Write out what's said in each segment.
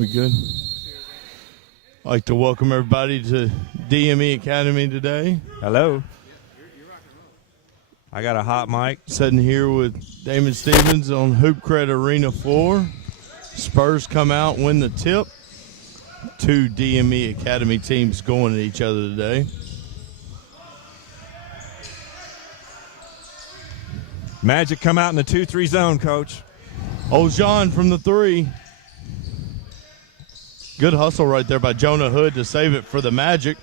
We good? I'd like to welcome everybody to DME Academy today. Hello. I got a hot mic. Sitting here with Damon Stevens on Hoop Credit Arena floor. Spurs come out, win the tip. Two DME Academy teams going at each other today. Magic come out in the 2-3 zone, Coach. Old John from the three. Good hustle right there by Jonah Hood to save it for the Magic.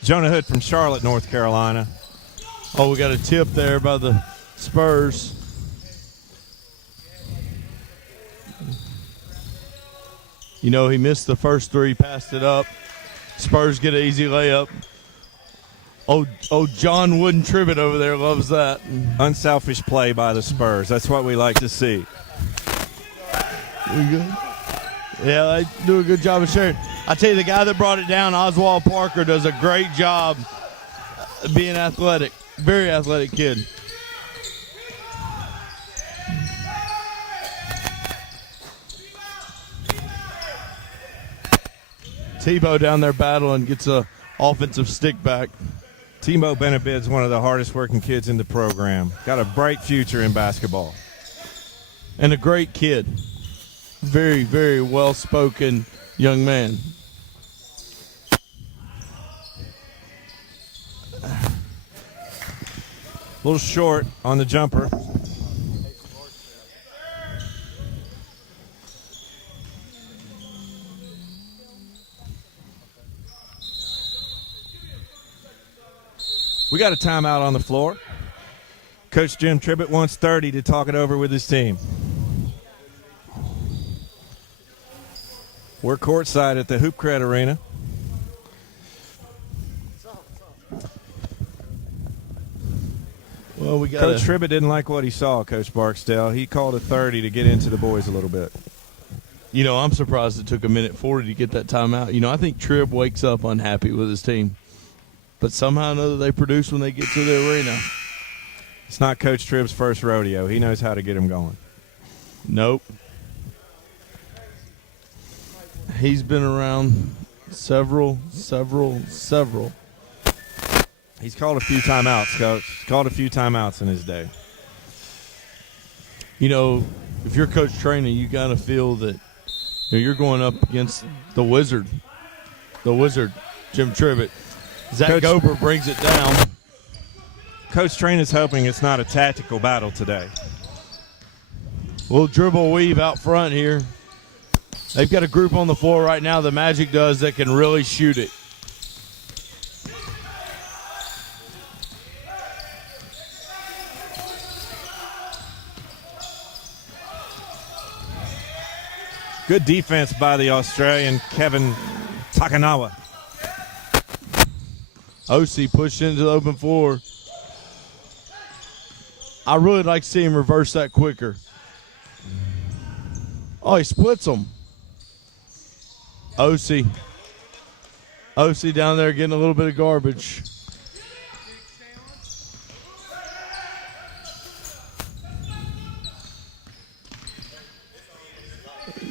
Jonah Hood from Charlotte, North Carolina. Oh, we got a tip there by the Spurs. You know, he missed the first three, passed it up. Spurs get an easy layup. Oh, John Wooden Tribbett over there loves that. Unselfish play by the Spurs. That's what we like to see. We good? Yeah, they do a good job of sharing. I tell you, the guy that brought it down, Oswald Parker, does a great job being athletic. Very athletic kid. Tebow down there battling, gets a offensive stick back. Timo Benabid's one of the hardest working kids in the program. Got a bright future in basketball. And a great kid. Very, very well-spoken young man. A little short on the jumper. We got a timeout on the floor. Coach Jim Tribbett wants 30 to talk it over with his team. We're courtside at the Hoop Credit Arena. Well, we got Coach Tribbett didn't like what he saw, Coach Barksdale. He called a 30 to get into the boys a little bit. You know, I'm surprised it took a minute 40 to get that timeout. You know, I think Tribb wakes up unhappy with his team. But somehow or another they produce when they get to the arena. It's not Coach Tribb's first rodeo. He knows how to get him going. Nope. He's been around several. He's called a few timeouts, Coach. He's called a few timeouts in his day. You know, if you're Coach Trainer, you got to feel that you're going up against the wizard, Jim Tribbett. Zach Gober brings it down. Coach Trainer's hoping it's not a tactical battle today. Little dribble weave out front here. They've got a group on the floor right now, the Magic does, that can really shoot it. Good defense by the Australian Kevin Takanawa. OC pushed into the open floor. I really like to see him reverse that quicker. Oh, he splits them. OC down there getting a little bit of garbage.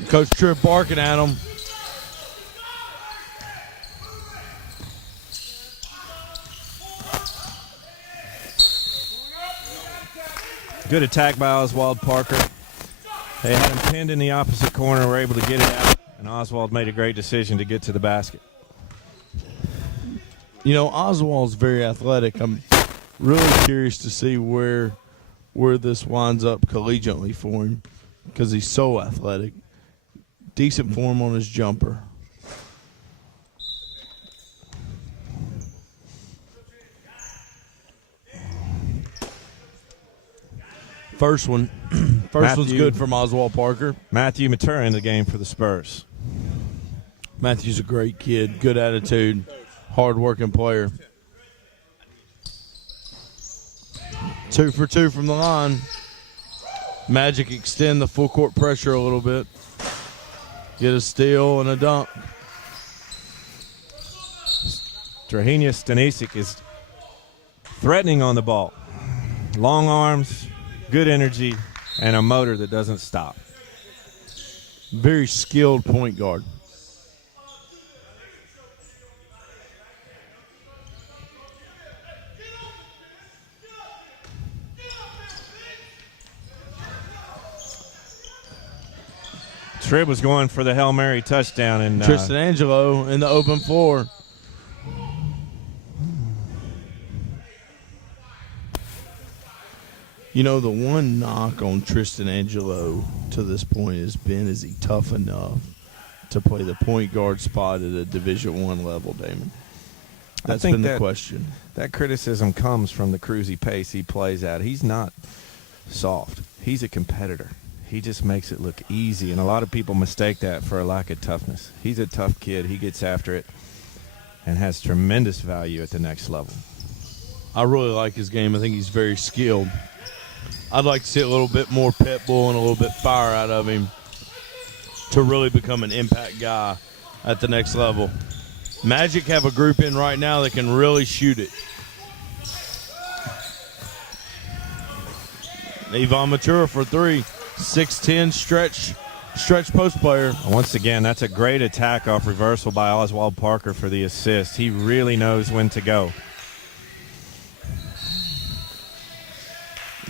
Coach Tripp barking at him. Good attack by Oswald Parker. They had him pinned in the opposite corner, were able to get it out, and Oswald made a great decision to get to the basket. You know, Oswald's very athletic. I'm really curious to see where this winds up collegiately for him because he's so athletic. Decent form on his jumper. First one's good from Oswald Parker. Matthew Matura in the game for the Spurs. Matthew's a great kid, good attitude, hard-working player. 2 for 2 from the line. Magic extend the full court pressure a little bit. Get a steal and a dunk. Strahinja Stanisic is threatening on the ball. Long arms, good energy, and a motor that doesn't stop. Very skilled point guard. Tribb was going for the Hail Mary touchdown. And Tristan Angelo in the open floor. You know, the one knock on Tristan Angelo to this point has been, is he tough enough to play the point guard spot at a Division I level, Damon? That's been the question. That criticism comes from the cruisy pace he plays at. He's not soft. He's a competitor. He just makes it look easy, and a lot of people mistake that for a lack of toughness. He's a tough kid. He gets after it and has tremendous value at the next level. I really like his game. I think he's very skilled. I'd like to see a little bit more pit bull and a little bit fire out of him to really become an impact guy at the next level. Magic have a group in right now that can really shoot it. Yvonne Matura for three. 6'10" stretch post player. Once again, that's a great attack off reversal by Oswald Parker for the assist. He really knows when to go.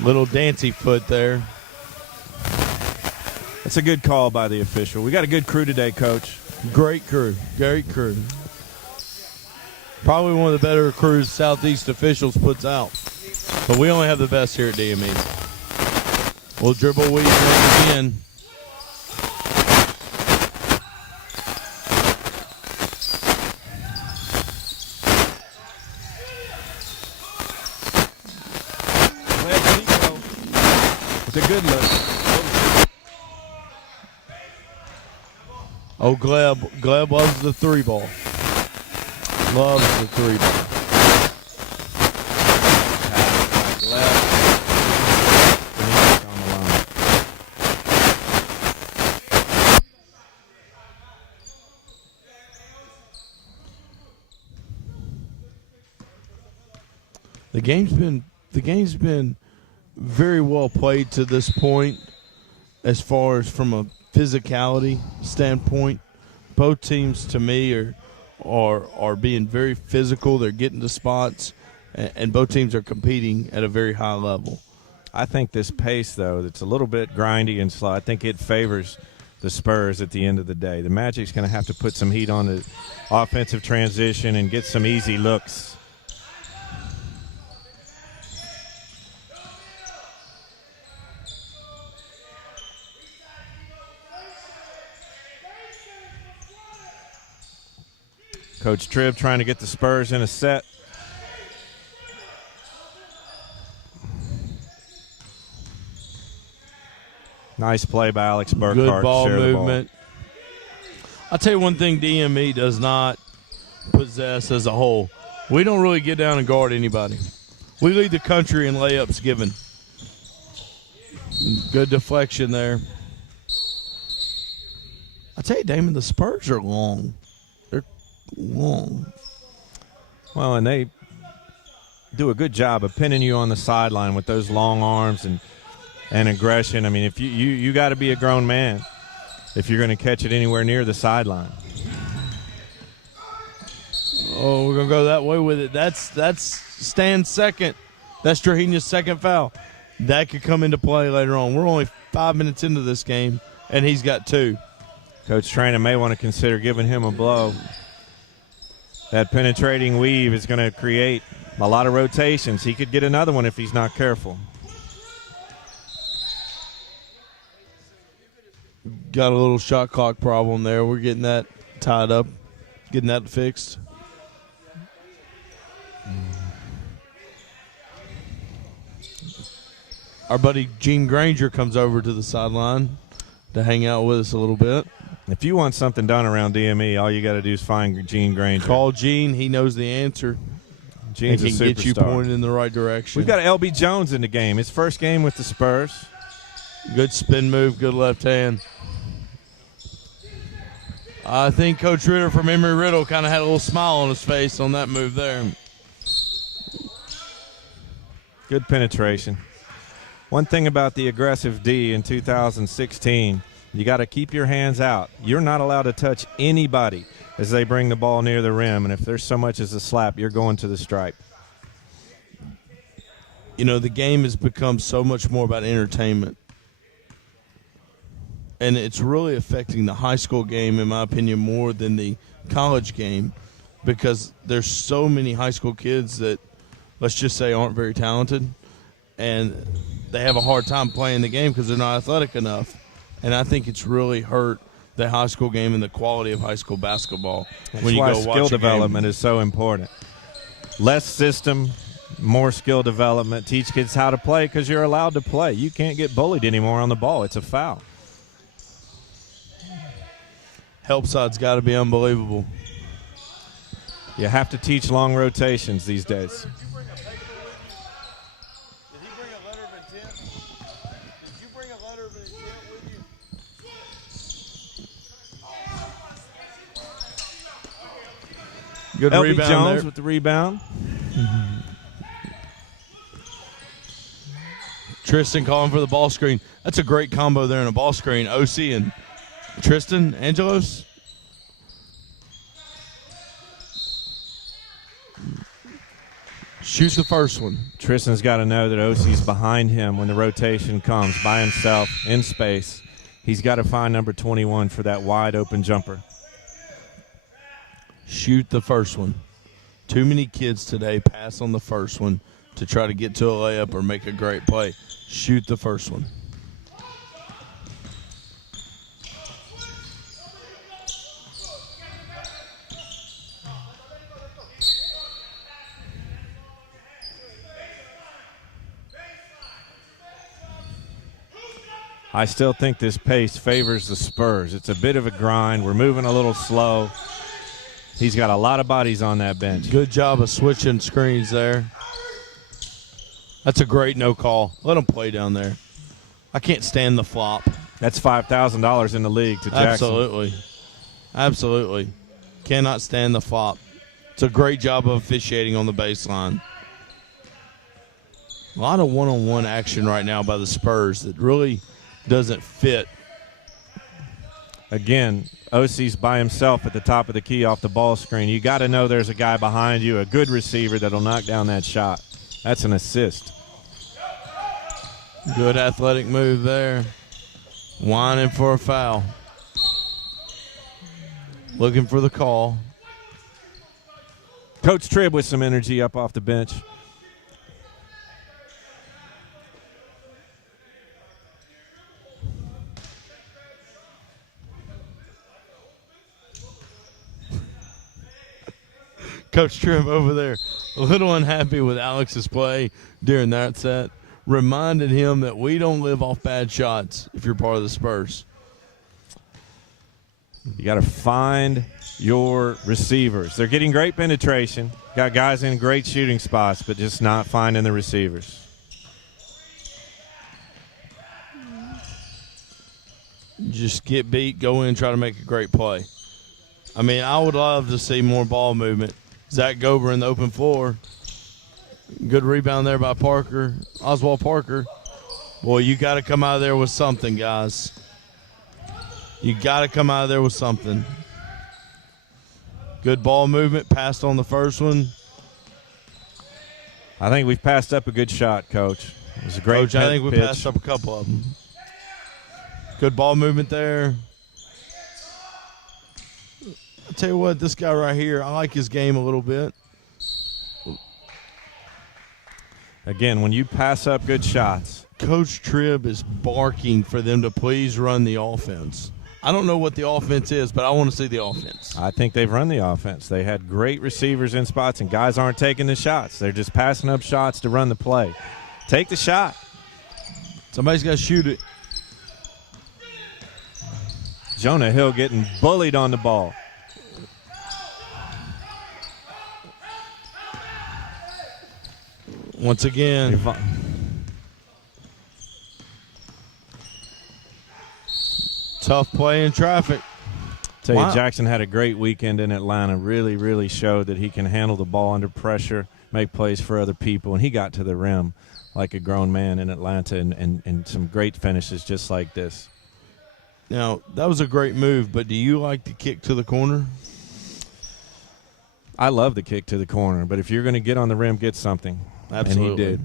Little dancey foot there. That's a good call by the official. We got a good crew today, Coach. Great crew. Great crew. Probably one of the better crews Southeast officials puts out. But we only have the best here at DME. We'll dribble Weave once again. It's a good look. Oh, Gleb loves the three ball. Loves the three ball. The game's been very well played to this point, as far as from a physicality standpoint. Both teams, to me, are being very physical. They're getting to spots, and both teams are competing at a very high level. I think this pace, though, that's a little bit grindy and slow, I think it favors the Spurs at the end of the day. The Magic's going to have to put some heat on the offensive transition and get some easy looks. Coach Tribb trying to get the Spurs in a set. Nice play by Alex Burkhart. Good ball movement. I'll tell you one thing DME does not possess as a whole. We don't really get down and guard anybody. We lead the country in layups given. Good deflection there. I tell you, Damon, the Spurs are long. Long. Well, and they do a good job of pinning you on the sideline with those long arms and aggression. I mean, if you got to be a grown man if you're going to catch it anywhere near the sideline. Oh, we're going to go that way with it. That's Stan's second. That's Trahina's second foul. That could come into play later on. We're only 5 minutes into this game, and he's got two. Coach Trainer may want to consider giving him a blow. That penetrating weave is going to create a lot of rotations. He could get another one if he's not careful. Got a little shot clock problem there. We're getting that tied up, getting that fixed. Our buddy Gene Granger comes over to the sideline to hang out with us a little bit. If you want something done around DME, all you got to do is find Gene Granger. Call Gene. He knows the answer. Gene's and can get you pointed in the right direction. We've got L.B. Jones in the game. His first game with the Spurs. Good spin move, good left hand. I think Coach Ritter from Emory Riddle kind of had a little smile on his face on that move there. Good penetration. One thing about the aggressive D in 2016, You got to keep your hands out. You're not allowed to touch anybody as they bring the ball near the rim, and if there's so much as a slap, you're going to the stripe. You know, the game has become so much more about entertainment. And it's really affecting the high school game, in my opinion, more than the college game, because there's so many high school kids that, let's just say, aren't very talented, and they have a hard time playing the game because they're not athletic enough. And I think it's really hurt the high school game and the quality of high school basketball. That's why skill development is so important. Less system, more skill development. Teach kids how to play because you're allowed to play. You can't get bullied anymore on the ball. It's a foul. Help side's got to be unbelievable. You have to teach long rotations these days. Did he bring a letter of intent? Did you bring a letter of intent with you? Good LB rebound Jones there. with the rebound. Tristan calling for the ball screen. That's a great combo there in a ball screen. OC and Tristan, Angelos. Shoots the first one. Tristan's got to know that OC's behind him when the rotation comes, by himself, in space. He's got to find number 21 for that wide open jumper. Shoot the first one. Too many kids today pass on the first one to try to get to a layup or make a great play. Shoot the first one. I still think this pace favors the Spurs. It's a bit of a grind. We're moving a little slow. He's got a lot of bodies on that bench. Good job of switching screens there. That's a great no call. Let him play down there. I can't stand the flop. That's $5,000 in the league to Jackson. Absolutely. Absolutely. Cannot stand the flop. It's a great job of officiating on the baseline. A lot of one-on-one action right now by the Spurs that really doesn't fit. Again, OC's by himself at the top of the key off the ball screen. You got to know there's a guy behind you, a good receiver that'll knock down that shot. That's an assist. Good athletic move there. Whining for a foul. Looking for the call. Coach Tribb with some energy up off the bench. Coach Tribb over there, a little unhappy with Alex's play during that set. Reminded him that we don't live off bad shots if you're part of the Spurs. You got to find your receivers. They're getting great penetration. Got guys in great shooting spots, but just not finding the receivers. Just get beat, go in, try to make a great play. I mean, I would love to see more ball movement. Zach Gober in the open floor. Good rebound there by Parker, Oswald Parker. Boy, you got to come out of there with something, guys. You got to come out of there with something. Good ball movement, passed on the first one. I think we've passed up a good shot, Coach. It was a great Coach, I think we pitch. passed up a couple of them. Good ball movement there. I'll tell you what, this guy right here, I like his game a little bit. Again, when you pass up good shots. Coach Tribb is barking for them to please run the offense. I don't know what the offense is, but I want to see the offense. I think they've run the offense. They had great receivers in spots, and guys aren't taking the shots. They're just passing up shots to run the play. Take the shot. Somebody's got to shoot it. Jonah Hill getting bullied on the ball. Once again. Tough play in traffic. Tell you, Jackson had a great weekend in Atlanta. Really, really showed that he can handle the ball under pressure, make plays for other people, and he got to the rim like a grown man in Atlanta and some great finishes just like this. Now, that was a great move, but do you like the kick to the corner? I love the kick to the corner, but if you're going to get on the rim, get something. Absolutely. And he did.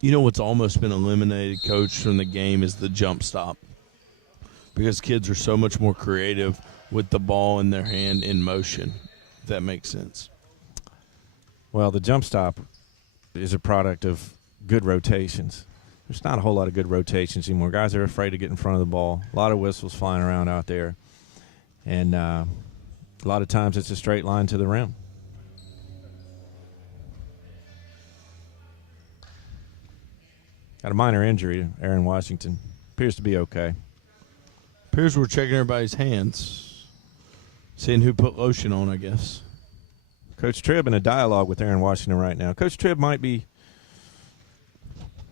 You know what's almost been eliminated, Coach, from the game is the jump stop. Because kids are so much more creative with the ball in their hand in motion, if that makes sense. Well, the jump stop is a product of good rotations. There's not a whole lot of good rotations anymore. Guys are afraid to get in front of the ball. A lot of whistles flying around out there. And a lot of times it's a straight line to the rim. Got a minor injury to Aaron Washington. Appears to be okay. Appears we're checking everybody's hands. Seeing who put lotion on, I guess. Coach Tribb in a dialogue with Aaron Washington right now. Coach Tribb might be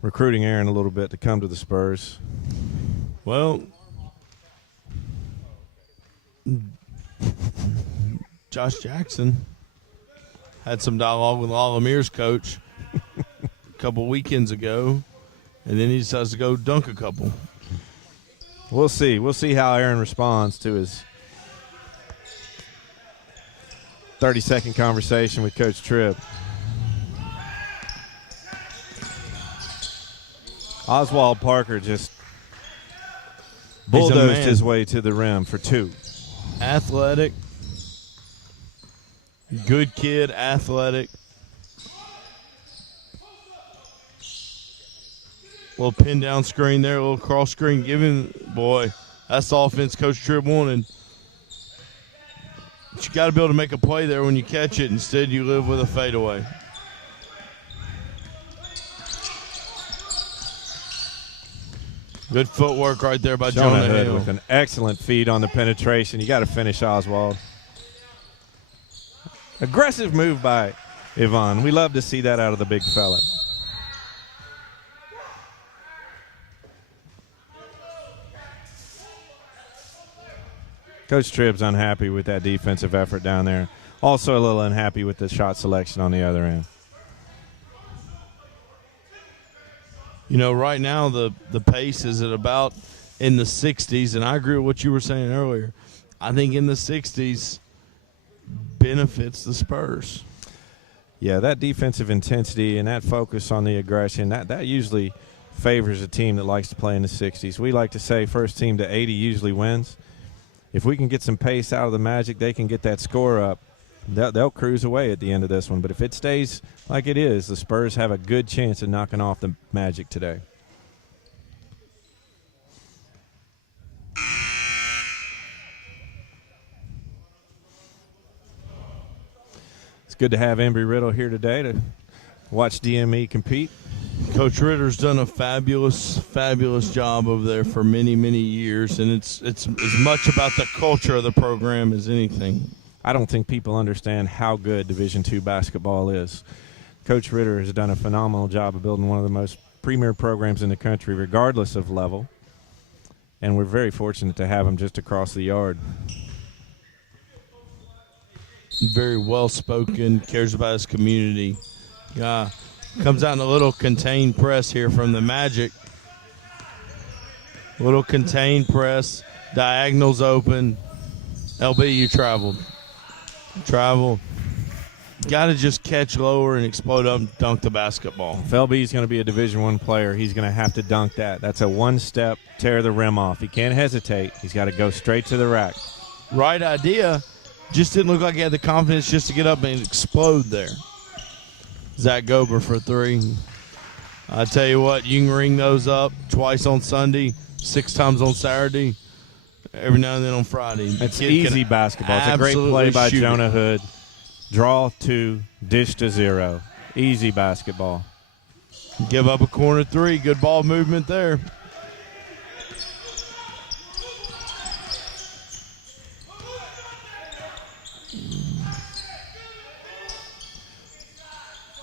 recruiting Aaron a little bit to come to the Spurs. Well, Josh Jackson had some dialogue with Alamir's coach a couple weekends ago, and then he decides to go dunk a couple. We'll see. We'll see how Aaron responds to his 30-second conversation with Coach Tribb. Oswald Parker just bulldozed his way to the rim for two. Athletic. Good kid, athletic. Little pin down screen there, a little cross screen. Give him, boy, that's the offense Coach Tribb wanted. But you got to be able to make a play there when you catch it. Instead, you live with a fadeaway. Good footwork right there by Jonah Hood Hill. with an excellent feed on the penetration. You got to finish Oswald. Aggressive move by Yvonne. We love to see that out of the big fella. Coach Tribb's unhappy with that defensive effort down there. Also a little unhappy with the shot selection on the other end. You know, right now the pace is at about in the 60s, and I agree with what you were saying earlier. I think in the 60s benefits the Spurs. Yeah, that defensive intensity and that focus on the aggression, that usually favors a team that likes to play in the 60s. We like to say first team to 80 usually wins. If we can get some pace out of the Magic, they can get that score up. They'll cruise away at the end of this one. But if it stays like it is, the Spurs have a good chance of knocking off the Magic today. It's good to have Embry Riddle here today to watch DME compete. Coach Ritter's done a fabulous, fabulous job over there for many, many years, and it's as much about the culture of the program as anything. I don't think people understand how good Division II basketball is. Coach Ritter has done a phenomenal job of building one of the most premier programs in the country, regardless of level, and we're very fortunate to have him just across the yard. Very well-spoken, cares about his community. Comes out in a little contained press here from the Magic. Little contained press. Diagonals open. LB, you traveled. Got to just catch lower and explode up and dunk the basketball. If LB's going to be a Division I player, he's going to have to dunk that. That's a one-step, tear the rim off. He can't hesitate. He's got to go straight to the rack. Right idea. Just didn't look like he had the confidence just to get up and explode there. Zach Gober for three. I tell you what, you can ring those up twice on Sunday, 6 times on Saturday, every now and then on Friday. It's easy basketball. It's a great play by Jonah Hood. Draw 2, dish to 0. Easy basketball. Give up a corner 3. Good ball movement there.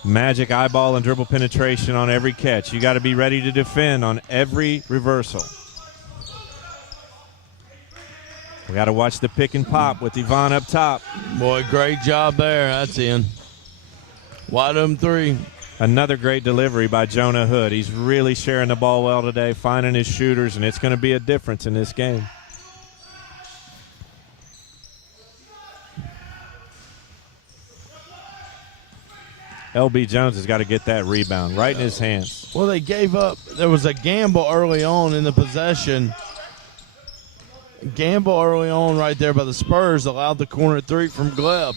Magic eyeball and dribble penetration on every catch. You got to be ready to defend on every reversal. We got to watch the pick and pop with Yvonne up top. Boy, great job there. That's in. Wide open 3. Another great delivery by Jonah Hood. He's really sharing the ball well today, finding his shooters, and it's going to be a difference in this game. L.B. Jones has got to get that rebound right in his hands. Well, they gave up. There was a gamble early on in the possession. Gamble early on right there by the Spurs allowed the corner three from Gleb.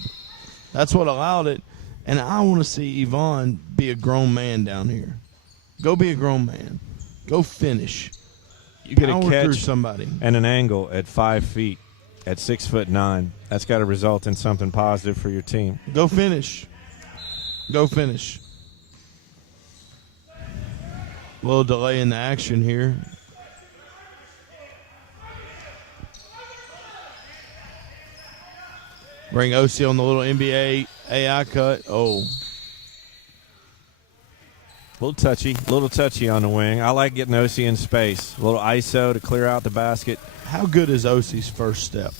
That's what allowed it. And I want to see Yvonne be a grown man down here. Go be a grown man. Go finish. You get a Power through catch somebody. and an angle at 5 feet, at 6'9". That's got to result in something positive for your team. Go finish. Go finish. A little delay in the action here. Bring OC on the little NBA AI cut. Oh. A little touchy on the wing. I like getting OC in space. A little ISO to clear out the basket. How good is OC's first step?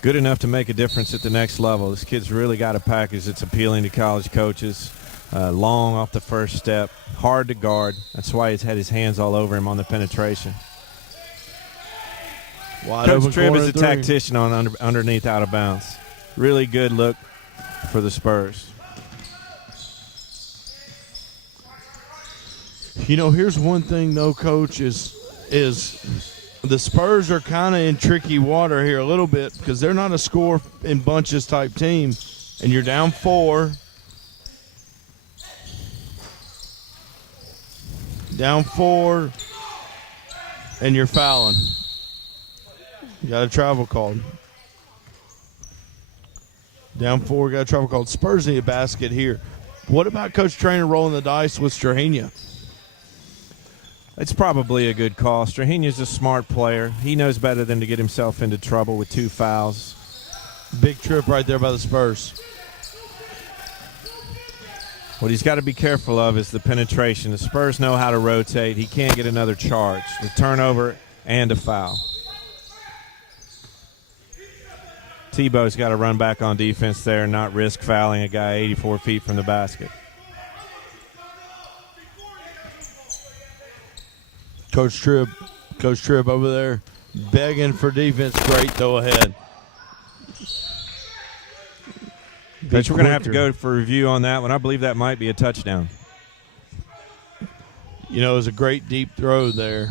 Good enough to make a difference at the next level. This kid's really got a package that's appealing to college coaches. Long off the first step, hard to guard. That's why he's had his hands all over him on the penetration. Coach Tribb is a tactician on underneath out of bounds. Really good look for the Spurs. You know, here's one thing though, Coach, is the Spurs are kind of in tricky water here a little bit because they're not a score in bunches type team, and you're down 4. Down 4, and you're fouling. You got a travel called. Down 4, got a travel called. Spurs need a basket here. What about Coach Trainer rolling the dice with Strahenia? It's probably a good call. Strahenia's a smart player. He knows better than to get himself into trouble with 2 fouls. Big trip right there by the Spurs. What he's got to be careful of is the penetration. The Spurs know how to rotate. He can't get another charge. The turnover and a foul. Tebow's got to run back on defense there and not risk fouling a guy 84 feet from the basket. Coach Tripp over there begging for defense. Great throw ahead. Coach, we're going to have to go for review on that one. I believe that might be a touchdown. You know, it was a great deep throw there.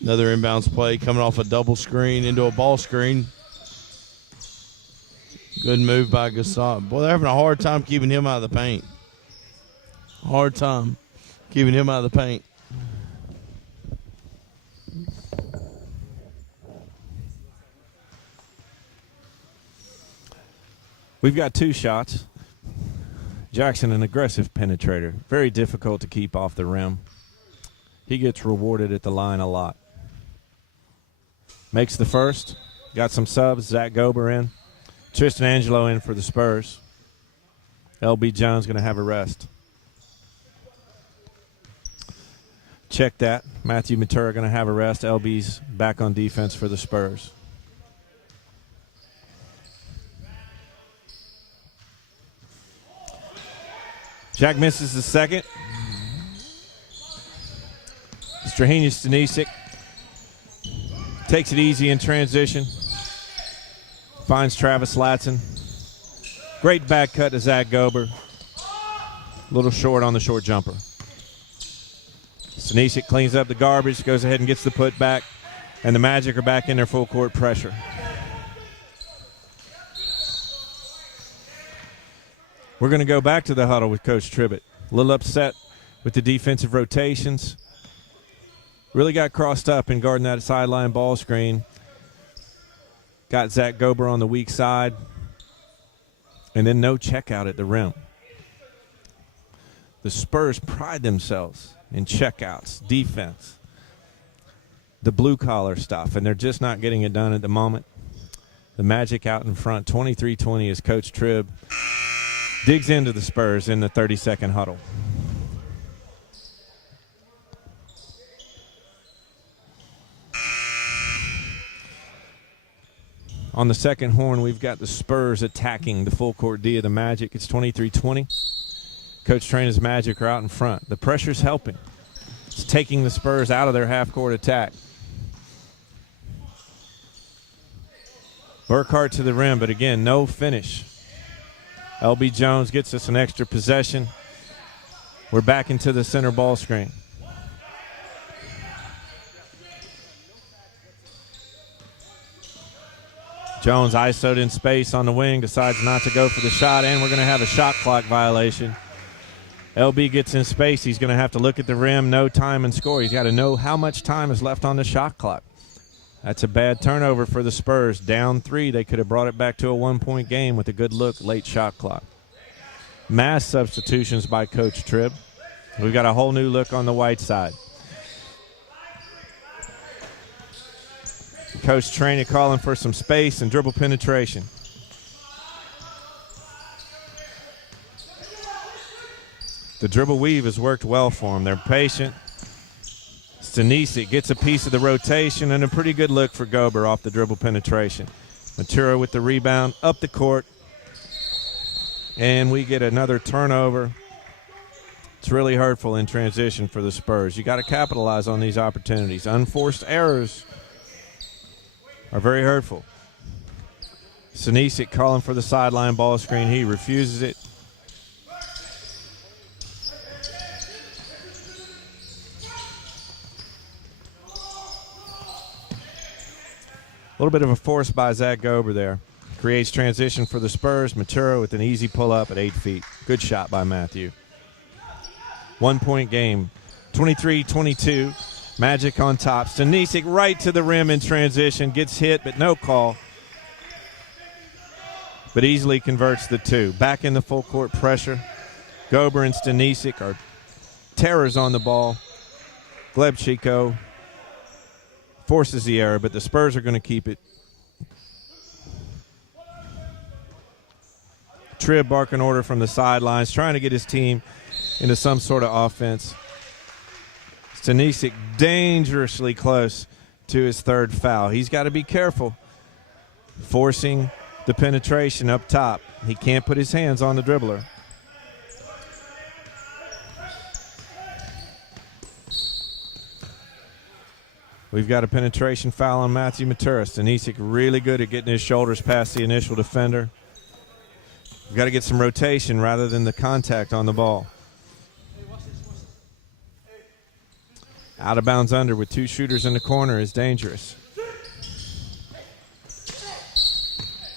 Another inbounds play coming off a double screen into a ball screen. Good move by Gasol. Boy, they're having a hard time keeping him out of the paint. Hard time keeping him out of the paint. We've got 2 shots. Jackson, an aggressive penetrator. Very difficult to keep off the rim. He gets rewarded at the line a lot. Makes the first. Got some subs. Zach Gober in. Tristan Angelo in for the Spurs. L.B. Jones going to have a rest. Check that. Matthew Matura going to have a rest. LB's back on defense for the Spurs. Jack misses the second. Strahenia Stanisic takes it easy in transition. Finds Travis Latson. Great back cut to Zach Gober. A little short on the short jumper. Stanisic cleans up the garbage, goes ahead and gets the putback, and the Magic are back in their full court pressure. We're going to go back to the huddle with Coach Tribbett. A little upset with the defensive rotations. Really got crossed up in guarding that sideline ball screen. Got Zach Gober on the weak side. And then no checkout at the rim. The Spurs pride themselves in checkouts, defense, the blue-collar stuff, and they're just not getting it done at the moment. The Magic out in front, 23-20 as Coach Tribb digs into the Spurs in the 30-second huddle. On the second horn, we've got the Spurs attacking the full court D of the Magic. It's 23-20. Coach Traina's Magic are out in front. The pressure's helping. It's taking the Spurs out of their half-court attack. Burkhart to the rim, but again, no finish. L.B. Jones gets us an extra possession. We're back into the center ball screen. Jones ISO'd in space on the wing, decides not to go for the shot, and we're going to have a shot clock violation. LB gets in space. He's going to have to look at the rim, no time, and score. He's got to know how much time is left on the shot clock. That's a bad turnover for the Spurs. Down 3, they could have brought it back to a 1-point game with a good look, late shot clock. Mass substitutions by Coach Tribb. We've got a whole new look on the white side. Coach Traina calling for some space and dribble penetration. The dribble weave has worked well for them. They're patient. Stanisic gets a piece of the rotation and a pretty good look for Gober off the dribble penetration. Matura with the rebound up the court. And we get another turnover. It's really hurtful in transition for the Spurs. You got to capitalize on these opportunities. Unforced errors are very hurtful. Stanisic calling for the sideline ball screen. He refuses it. A little bit of a force by Zach Gober there. Creates transition for the Spurs. Matura with an easy pull-up at 8 feet. Good shot by Matthew. 1-point game. 23-22. Magic on top. Stanisic right to the rim in transition. Gets hit, but no call. But easily converts the 2. Back in the full court pressure. Gober and Stanisic are terrors on the ball. Glebchiko forces the error, but the Spurs are going to keep it. Tribb barking order from the sidelines, trying to get his team into some sort of offense. Stanisic dangerously close to his 3rd foul. He's got to be careful, forcing the penetration up top. He can't put his hands on the dribbler. We've got a penetration foul on Matthew Matura. Stanisic really good at getting his shoulders past the initial defender. We've got to get some rotation rather than the contact on the ball. Out of bounds under with 2 shooters in the corner is dangerous.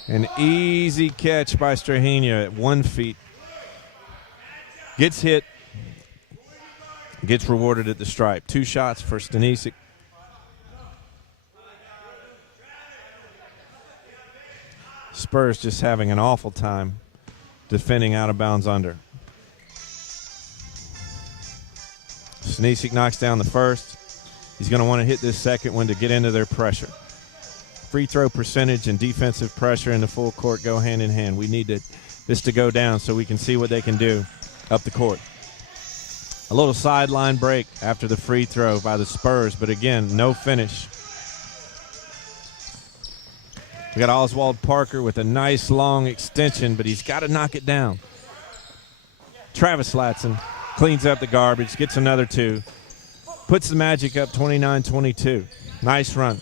An easy catch by Strahina at 1 feet. Gets hit. Gets rewarded at the stripe. 2 shots for Stanisic. Spurs just having an awful time defending out of bounds under. Stanisic knocks down the first. He's going to want to hit this second one to get into their pressure. Free throw percentage and defensive pressure in the full court go hand in hand. We need this to go down so we can see what they can do up the court. A little sideline break after the free throw by the Spurs, but again, no finish. We got Oswald Parker with a nice long extension, but he's got to knock it down. Travis Latson cleans up the garbage, gets another 2, puts the Magic up 29-22. Nice run.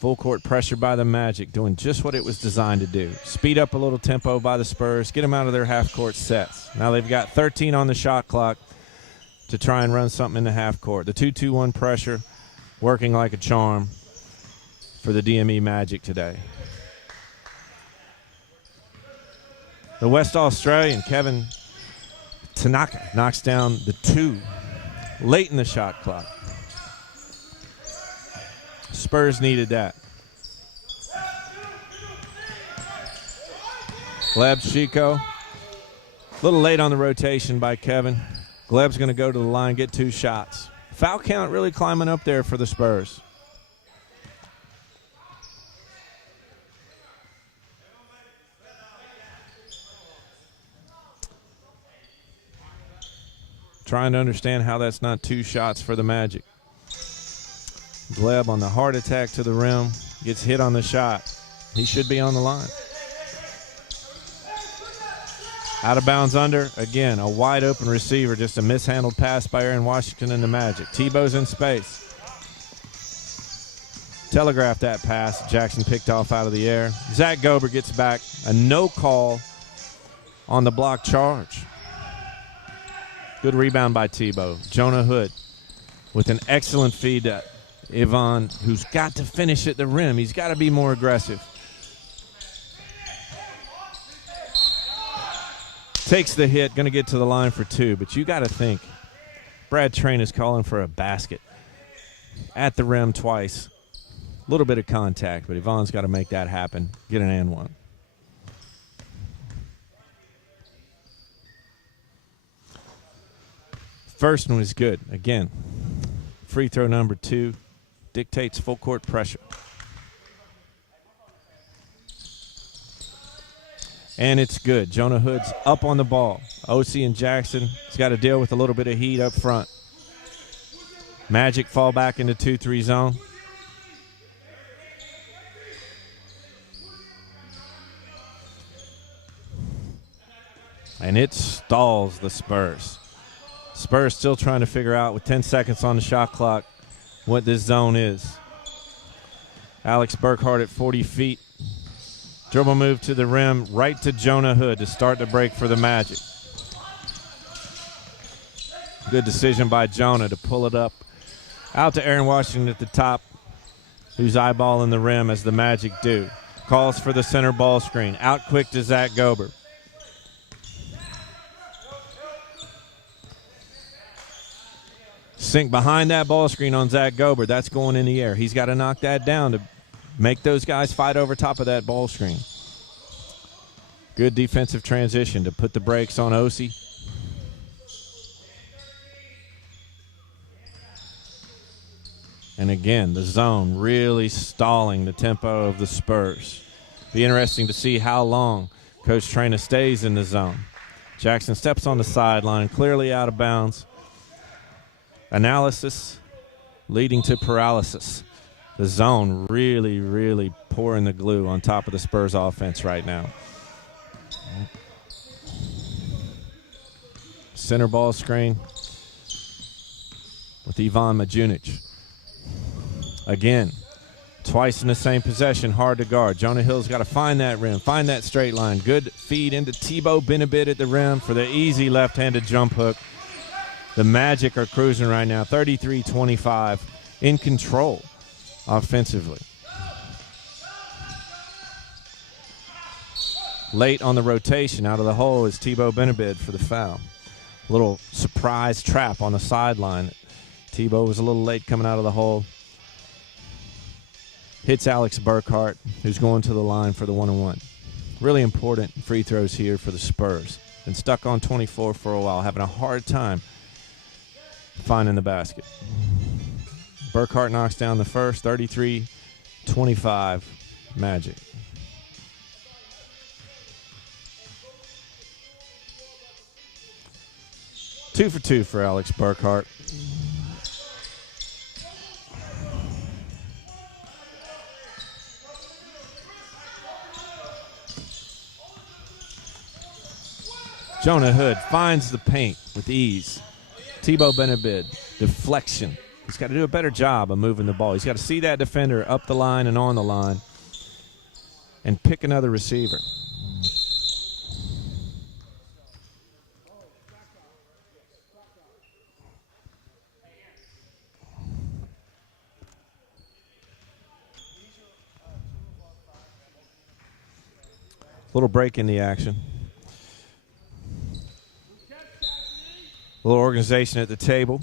Full court pressure by the Magic, doing just what it was designed to do. Speed up a little tempo by the Spurs, get them out of their half-court sets. Now they've got 13 on the shot clock to try and run something in the half-court. The 2-2-1 pressure working like a charm for the DME Magic today. The West Australian, Kevin Tanaka, knocks down the 2 late in the shot clock. Spurs needed that. Gleb Chico. A little late on the rotation by Kevin. Gleb's going to go to the line, get 2 shots. Foul count really climbing up there for the Spurs. trying to understand how that's not 2 shots for the Magic. Gleb on the heart attack to the rim. Gets hit on the shot. He should be on the line. Out of bounds under. Again, a wide open receiver. Just a mishandled pass by Aaron Washington and the Magic. Tebow's in space. Telegraphed that pass. Jackson picked off out of the air. Zach Gober gets back. A no call on the block charge. Good rebound by Tebow. Jonah Hood with an excellent feed to Yvonne, who's got to finish at the rim. He's got to be more aggressive. Takes the hit, going to get to the line for 2, but you got to think Brad Train is calling for a basket at the rim twice. A little bit of contact, but Yvonne's got to make that happen. Get an and one. First one was good. Again, free throw number 2 dictates full court pressure. And it's good. Jonah Hood's up on the ball. O.C. and Jackson has got to deal with a little bit of heat up front. Magic fall back into 2-3 zone. And it stalls the Spurs. Spurs still trying to figure out with 10 seconds on the shot clock what this zone is. Alex Burkhart at 40 feet. Dribble move to the rim, right to Jonah Hood to start the break for the Magic. Good decision by Jonah to pull it up. Out to Aaron Washington at the top, who's eyeballing the rim as the Magic do. Calls for the center ball screen. Out quick to Zach Gober. Sink behind that ball screen on Zach Gober. That's going in the air. He's got to knock that down to make those guys fight over top of that ball screen. Good defensive transition to put the brakes on O.C. And again, the zone really stalling the tempo of the Spurs. Be interesting to see how long Coach Traina stays in the zone. Jackson steps on the sideline, clearly out of bounds. Analysis leading to paralysis. The zone really, really pouring the glue on top of the Spurs offense right now. Center ball screen with Ivan Majunic. Again, twice in the same possession, hard to guard. Jonah Hill's got to find that rim, find that straight line. Good feed into Tebow Benabid at the rim for the easy left-handed jump hook. The Magic are cruising right now, 33-25, in control offensively. Late on the rotation, out of the hole is Tebow Benabid for the foul. Little surprise trap on the sideline. Tebow was a little late coming out of the hole. Hits Alex Burkhart, who's going to the line for the 1-on-1. Really important free throws here for the Spurs. Been stuck on 24 for a while, having a hard time finding the basket. Burkhart knocks down the first, 33-25 Magic. Two for two for Alex Burkhart. Jonah Hood finds the paint with ease. Tebow Benabid, deflection. He's got to do a better job of moving the ball. He's got to see that defender up the line and on the line and pick another receiver. Little break in the action. A little organization at the table.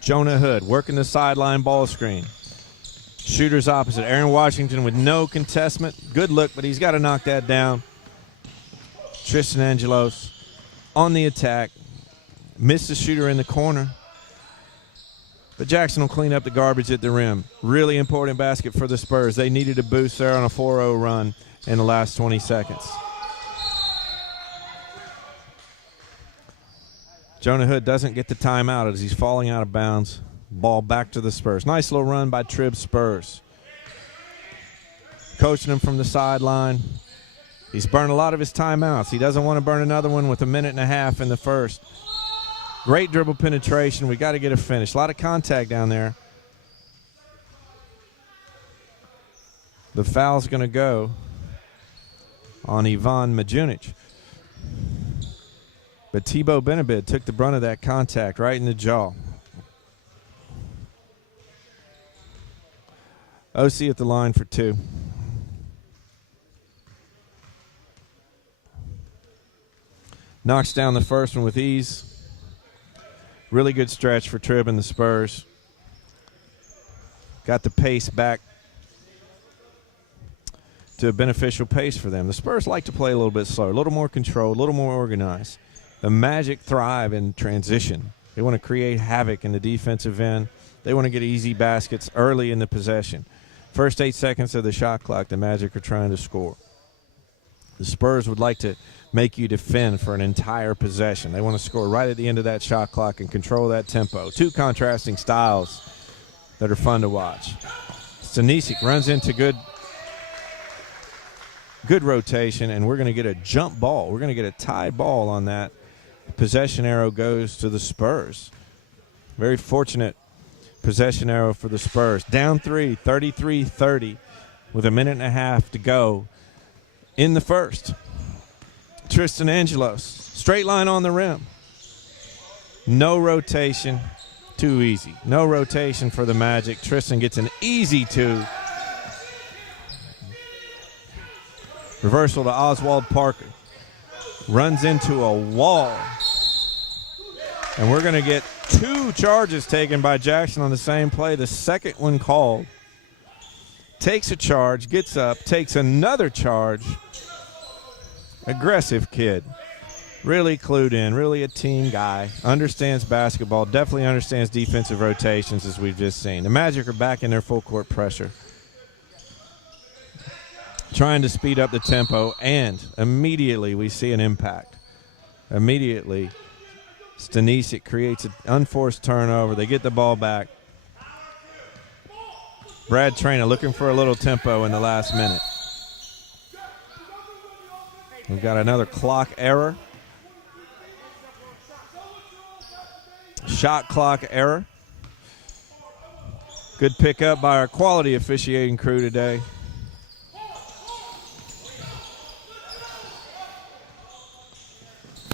Jonah Hood working the sideline ball screen. Shooters opposite. Aaron Washington with no contestment. Good look, but he's got to knock that down. Tristan Angelo on the attack. Missed the shooter in the corner. But Jackson will clean up the garbage at the rim. Really important basket for the Spurs. They needed a boost there on a 4-0 run in the last 20 seconds. Jonah Hood doesn't get the timeout as he's falling out of bounds. Ball back to the Spurs. Nice little run by Trib Spurs. Coaching him from the sideline. He's burned a lot of his timeouts. He doesn't want to burn another one with 1.5 minutes in the first. Great dribble penetration. We got to get a finish. A lot of contact down there. The foul's going to go on Ivan Majunic. But Tebow Benabid took the brunt of that contact right in the jaw. OC at the line for 2. Knocks down the first one with ease. Really good stretch for Trib and the Spurs. Got the pace back to a beneficial pace for them. The Spurs like to play a little bit slower, a little more controlled, a little more organized. The Magic thrive in transition. They want to create havoc in the defensive end. They want to get easy baskets early in the possession. First 8 seconds of the shot clock, the Magic are trying to score. The Spurs would like to make you defend for an entire possession. They want to score right at the end of that shot clock and control that tempo. 2 contrasting styles that are fun to watch. Stanisic runs into good rotation, and we're going to get a jump ball. We're going to get a tied ball on that. Possession arrow goes to the Spurs. Very fortunate possession arrow for the Spurs. Down 3, 33-30, with 1.5 minutes to go in the first. Tristan Angelo, straight line on the rim. No rotation, too easy. No rotation for the Magic. Tristan gets an easy 2. Reversal to Oswald Parker. Runs into a wall. And we're going to get 2 charges taken by Jackson on the same play. The second one called. Takes a charge, gets up, takes another charge. Aggressive kid. Really clued in, really a team guy. Understands basketball, definitely understands defensive rotations as we've just seen. The Magic are back in their full court pressure. Trying to speed up the tempo, and immediately we see an impact. Immediately, Stanisic creates an unforced turnover. They get the ball back. Brad Trainer looking for a little tempo in the last minute. We've got another clock error. Shot clock error. Good pickup by our quality officiating crew today.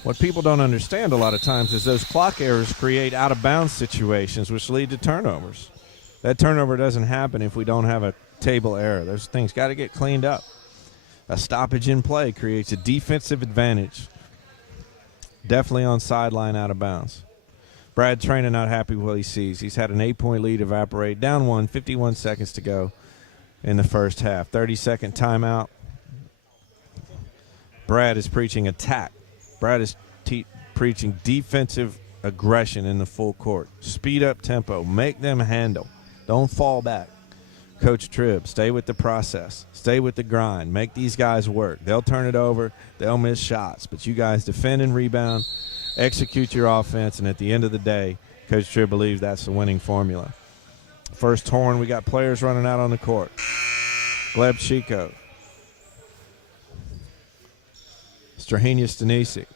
What people don't understand a lot of times is those clock errors create out-of-bounds situations which lead to turnovers. That turnover doesn't happen if we don't have a table error. Those things got to get cleaned up. A stoppage in play creates a defensive advantage. Definitely on sideline out of bounds. Brad Trainer not happy with what he sees. He's had an 8-point lead evaporate. Down 1, 51 seconds to go in the first half. 30-second timeout. Brad is preaching attack. Brad is preaching defensive aggression in the full court. Speed up tempo. Make them handle. Don't fall back. Coach Tribb, stay with the process. Stay with the grind. Make these guys work. They'll turn it over. They'll miss shots. But you guys defend and rebound. Execute your offense. And at the end of the day, Coach Tribb believes that's the winning formula. First horn, we got players running out on the court. Gleb Chico. Strahenia Stanisic,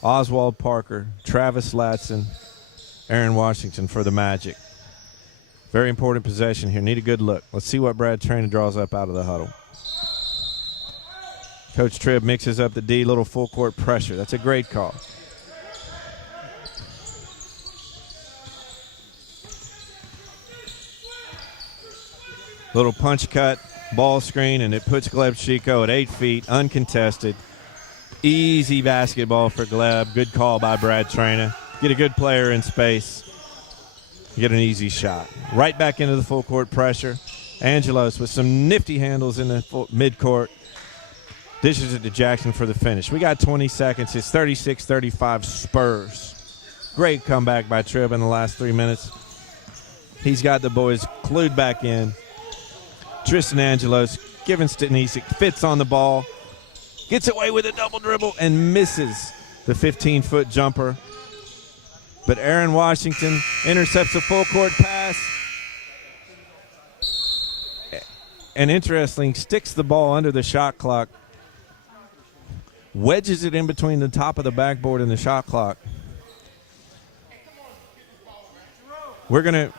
Oswald Parker, Travis Latson, Aaron Washington for the Magic. Very important possession here. Need a good look. Let's see what Brad Trainer draws up out of the huddle. Coach Tribb mixes up the D, little full court pressure. That's a great call. Little punch cut, ball screen, and it puts Gleb Chico at 8 feet, uncontested. Easy basketball for Gleb. Good call by Brad Trainer. Get a good player in space. Get an easy shot. Right back into the full court pressure. Angelos with some nifty handles in the midcourt. Dishes it to Jackson for the finish. We got 20 seconds. It's 36-35 Spurs. Great comeback by Tribb in the last 3 minutes. He's got the boys clued back in. Tristan Angelos giving Stanisic, fits on the ball. Gets away with a double dribble and misses the 15-foot jumper. But Aaron Washington intercepts a full court pass. And interesting, sticks the ball under the shot clock. Wedges it in between the top of the backboard and the shot clock. We're going to...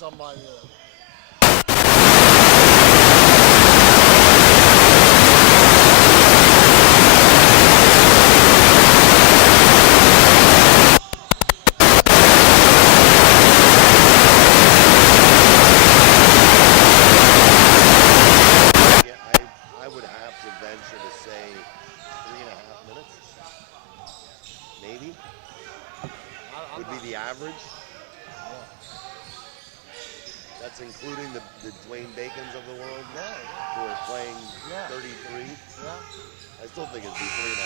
somebody in. Yeah, I would have to venture to say 3.5 minutes, maybe would be the average. That's including the Dwayne Bacons of the world who are playing 33. Yeah. I still think it'd be 3.5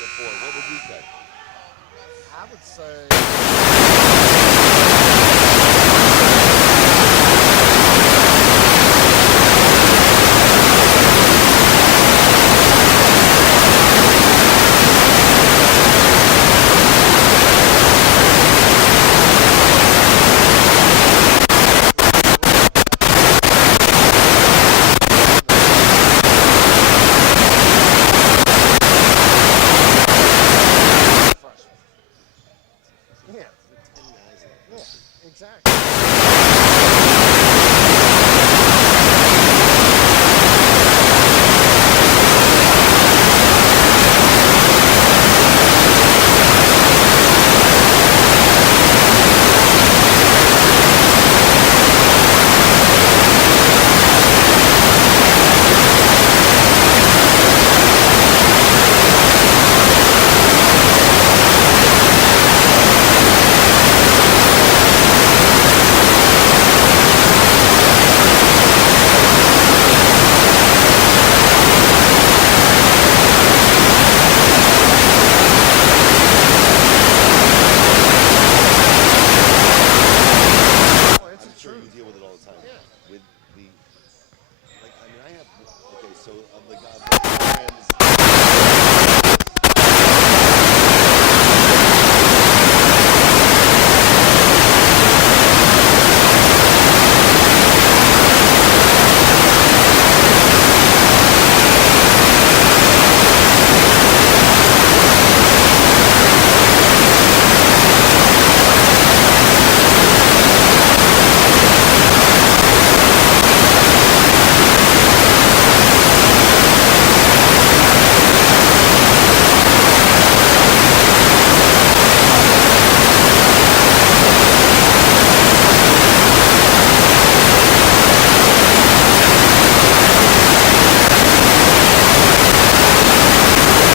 to 4. What would you say? I would say. Yeah, 10 guys. Yeah, exactly.